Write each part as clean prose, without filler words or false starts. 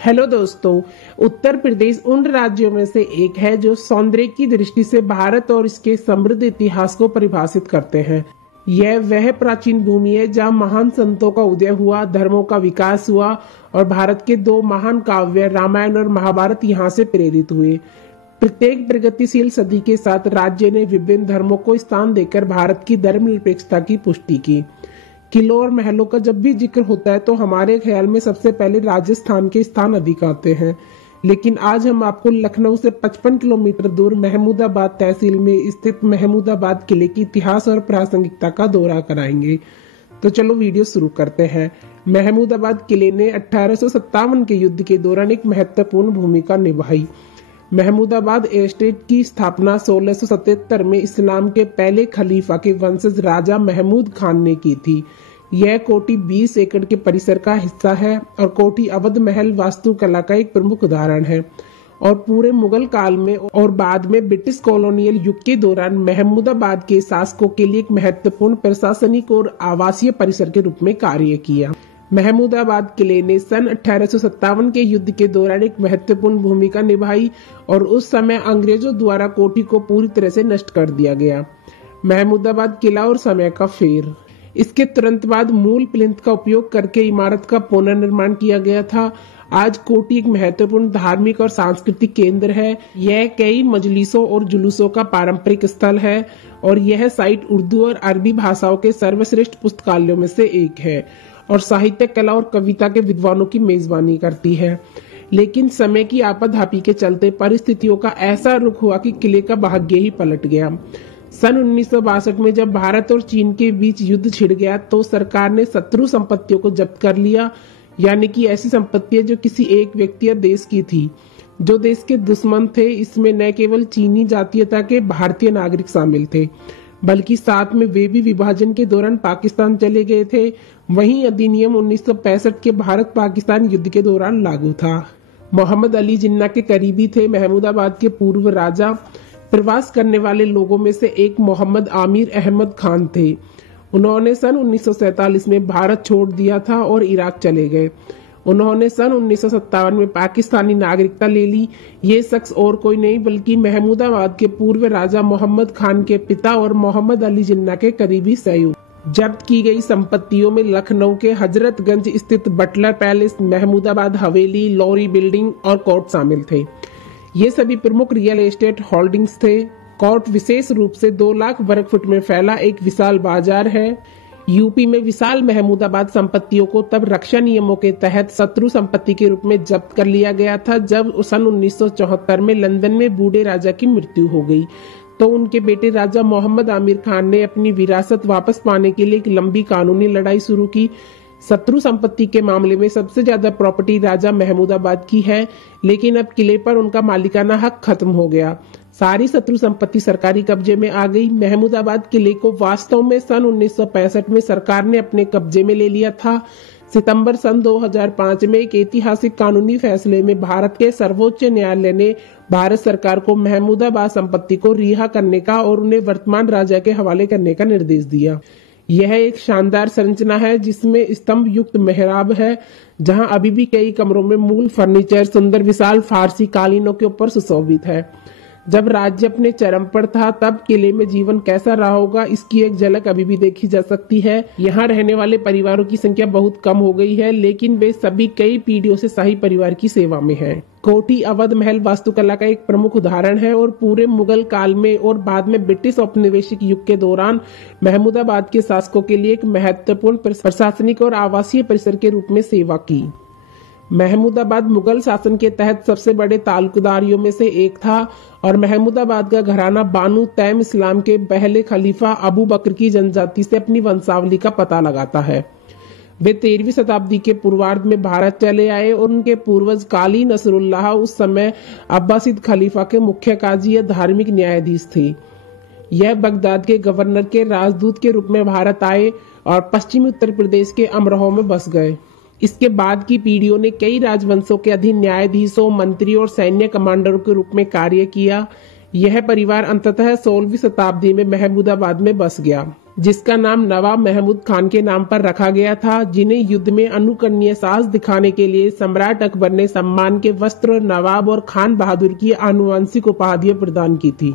Hello दोस्तों। उत्तर प्रदेश उन राज्यों में से एक है जो सौंदर्य की दृष्टि से भारत और इसके समृद्ध इतिहास को परिभाषित करते हैं। यह वह प्राचीन भूमि है जहां महान संतों का उदय हुआ, धर्मों का विकास हुआ और भारत के दो महान काव्य रामायण और महाभारत यहां से प्रेरित हुए। प्रत्येक प्रगतिशील सदी के साथ राज्य ने विभिन्न धर्मों को स्थान देकर भारत की धर्मनिरपेक्षता की पुष्टि की। किलों और महलों का जब भी जिक्र होता है तो हमारे ख्याल में सबसे पहले राजस्थान के स्थान अधिक आते हैं, लेकिन आज हम आपको लखनऊ से 55 किलोमीटर दूर महमूदाबाद तहसील में स्थित महमूदाबाद किले की इतिहास और प्रासंगिकता का दौरा कराएंगे। तो चलो वीडियो शुरू करते हैं। महमूदाबाद किले ने 1857 के युद्ध के दौरान एक महत्वपूर्ण भूमिका निभाई। महमूदाबाद एस्टेट की स्थापना 1677 में इस्लाम के पहले खलीफा के वंशज राजा महमूद खान ने की थी। यह कोठी 20 एकड़ के परिसर का हिस्सा है और कोठी अवध महल वास्तुकला का एक प्रमुख उदाहरण है और पूरे मुगल काल में और बाद में ब्रिटिश कॉलोनियल युग के दौरान महमूदाबाद के शासकों के लिए एक महत्वपूर्ण प्रशासनिक और आवासीय परिसर के रूप में कार्य किया। महमूदाबाद किले ने सन 1857 के युद्ध के दौरान एक महत्वपूर्ण भूमिका निभाई और उस समय अंग्रेजों द्वारा कोठी को पूरी तरह से नष्ट कर दिया गया। महमूदाबाद किला और समय का फेर। इसके तुरंत बाद मूल प्लिंथ का उपयोग करके इमारत का पुनर्निर्माण किया गया था। आज कोठी एक महत्वपूर्ण धार्मिक और सांस्कृतिक केंद्र है। यह कई मजलिसों और जुलूसों का पारंपरिक स्थल है और यह साइट उर्दू और अरबी भाषाओं के सर्वश्रेष्ठ पुस्तकालयों में से एक है और साहित्य, कला और कविता के विद्वानों की मेजबानी करती है। लेकिन समय की आपाधापी के चलते परिस्थितियों का ऐसा रुख हुआ कि किले का भाग्य ही पलट गया। सन 1962 में जब भारत और चीन के बीच युद्ध छिड़ गया तो सरकार ने शत्रु संपत्तियों को जब्त कर लिया, यानी कि ऐसी संपत्तियां जो किसी एक व्यक्ति या देश की थी। जो देश के दुश्मन थे, इसमें न केवल चीनी जातीयता के भारतीय नागरिक शामिल थे, बल्कि साथ में वे भी विभाजन के दौरान पाकिस्तान चले गए थे। वहीं अधिनियम 1965 के भारत पाकिस्तान युद्ध के दौरान लागू था। मोहम्मद अली जिन्ना के करीबी थे। महमूदाबाद के पूर्व राजा प्रवास करने वाले लोगों में से एक मोहम्मद आमिर अहमद खान थे। उन्होंने सन 1947 में भारत छोड़ दिया था और इराक चले गए। उन्होंने सन 1957 में पाकिस्तानी नागरिकता ले ली। ये शख्स और कोई नहीं बल्कि महमूदाबाद के पूर्व राजा मोहम्मद खान के पिता और मोहम्मद अली जिन्ना के करीबी सहयोगी। जब्त की गई संपत्तियों में लखनऊ के हजरतगंज स्थित बटलर पैलेस, महमूदाबाद हवेली, लॉरी बिल्डिंग और कोर्ट शामिल थे। ये सभी प्रमुख रियल एस्टेट होल्डिंग्स थे। कोर्ट विशेष रूप से 2 लाख वर्ग फुट में फैला एक विशाल बाजार है। यूपी में विशाल महमूदाबाद संपत्तियों को तब रक्षा नियमों के तहत शत्रु संपत्ति के रूप में जब्त कर लिया गया था। जब सन 1974 में लंदन में बूढ़े राजा की मृत्यु हो गई तो उनके बेटे राजा मोहम्मद आमिर खान ने अपनी विरासत वापस पाने के लिए एक लंबी कानूनी लड़ाई शुरू की। शत्रु संपत्ति के मामले में सबसे ज्यादा प्रॉपर्टी राजा महमूदाबाद की है, लेकिन अब किले पर उनका मालिकाना हक खत्म हो गया। सारी शत्रु संपत्ति सरकारी कब्जे में आ गई। महमूदाबाद किले को वास्तव में सन 1965 में सरकार ने अपने कब्जे में ले लिया था। सितंबर सन 2005 में एक ऐतिहासिक कानूनी फैसले में भारत के सर्वोच्च न्यायालय ने भारत सरकार को महमूदाबाद संपत्ति को रिहा करने का और उन्हें वर्तमान राजा के हवाले करने का निर्देश दिया। यह एक शानदार संरचना है जिसमें स्तंभ युक्त मेहराब है, जहां अभी भी कई कमरों में मूल फर्नीचर सुंदर विशाल फारसी कालीनों के ऊपर सुशोभित है। जब राज्य अपने चरम पर था तब किले में जीवन कैसा रहा होगा, इसकी एक झलक अभी भी देखी जा सकती है। यहाँ रहने वाले परिवारों की संख्या बहुत कम हो गई है, लेकिन वे सभी कई पीढ़ियों से शाही परिवार की सेवा में हैं। कोठी अवध महल वास्तुकला का एक प्रमुख उदाहरण है और पूरे मुगल काल में और बाद में ब्रिटिश औपनिवेशिक युग के दौरान महमूदाबाद के शासकों के लिए एक महत्वपूर्ण प्रशासनिक और आवासीय परिसर के रूप में सेवा की। महमूदाबाद मुगल शासन के तहत सबसे बड़े तालुकदारियों में से एक था और महमूदाबाद का घराना बानु तैम इस्लाम के पहले खलीफा अबू बकर की जनजाति से अपनी वंशावली का पता लगाता है। वे 13वीं शताब्दी के पूर्वार्ध में भारत चले आए और उनके पूर्वज काली नसरुल्लाह उस समय अब्बासिद खलीफा के मुख्य काजी या धार्मिक न्यायाधीश थे। यह बगदाद के गवर्नर के राजदूत के रूप में भारत आए और पश्चिमी उत्तर प्रदेश के अमरोहा में बस गए। इसके बाद की पीढ़ियों ने कई राजवंशों के अधीन न्यायाधीशों, मंत्री और सैन्य कमांडरों के रूप में कार्य किया। यह परिवार अंततः 16वीं शताब्दी में महमूदाबाद में बस गया। जिसका नाम नवाब महमूद खान के नाम पर रखा गया था, जिन्हें युद्ध में अनुकरणीय साहस दिखाने के लिए सम्राट अकबर ने सम्मान के वस्त्र और नवाब और खान बहादुर की आनुवंशिक उपाधियां प्रदान की थी।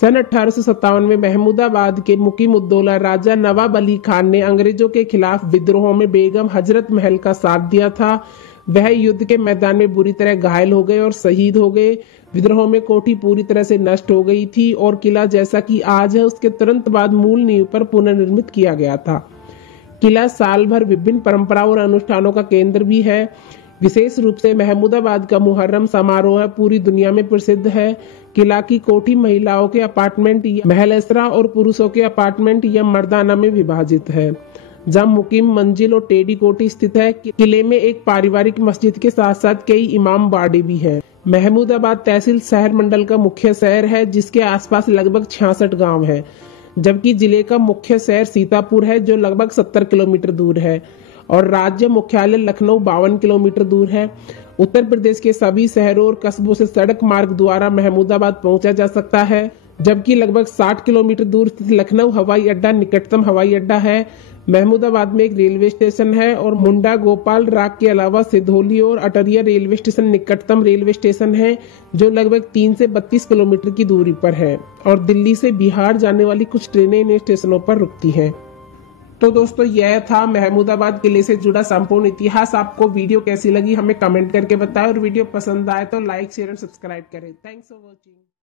सन 1857 में महमूदाबाद के मुकीमुद्दौला राजा नवाब अली खान ने अंग्रेजों के खिलाफ विद्रोह में बेगम हजरत महल का साथ दिया था। वह युद्ध के मैदान में बुरी तरह घायल हो गए और शहीद हो गए। विद्रोह में कोठी पूरी तरह से नष्ट हो गई थी और किला जैसा कि आज है उसके तुरंत बाद मूल नींव पर पुनर्निर्मित किया गया था। किला साल भर विभिन्न परंपराओं और अनुष्ठानों का केंद्र भी है। विशेष रूप से महमूदाबाद का मुहर्रम समारोह पूरी दुनिया में प्रसिद्ध है। किला की कोठी महिलाओं के अपार्टमेंट या महल असरा और पुरुषों के अपार्टमेंट या मर्दाना में विभाजित है। जहाँ मुकीम मंजिल और टेढ़ी कोठी स्थित है। किले में एक पारिवारिक मस्जिद के साथ साथ कई इमाम बाड़े भी हैं। महमूदाबाद तहसील शहर मंडल का मुख्य शहर है, जिसके आसपास लगभग 66 गांव हैं, जबकि जिले का मुख्य शहर सीतापुर है जो लगभग 70 किलोमीटर दूर है और राज्य मुख्यालय लखनऊ 52 किलोमीटर दूर है। उत्तर प्रदेश के सभी शहरों और कस्बों से सड़क मार्ग द्वारा महमूदाबाद पहुंचा जा सकता है, जबकि लगभग 60 किलोमीटर दूर स्थित लखनऊ हवाई अड्डा निकटतम हवाई अड्डा है। महमूदाबाद में एक रेलवे स्टेशन है और मुंडा गोपाल राग के अलावा सिधौली और अटरिया रेलवे स्टेशन निकटतम रेलवे स्टेशन है, जो लगभग 3 से 32 किलोमीटर की दूरी पर है और दिल्ली से बिहार जाने वाली कुछ ट्रेनें इन स्टेशनों पर रुकती हैं। तो दोस्तों, यह था महमूदाबाद किले से जुड़ा संपूर्ण इतिहास। आपको वीडियो कैसी लगी हमें कमेंट करके बताएं और वीडियो पसंद आए तो लाइक शेयर और सब्सक्राइब करें। Thanks for watching.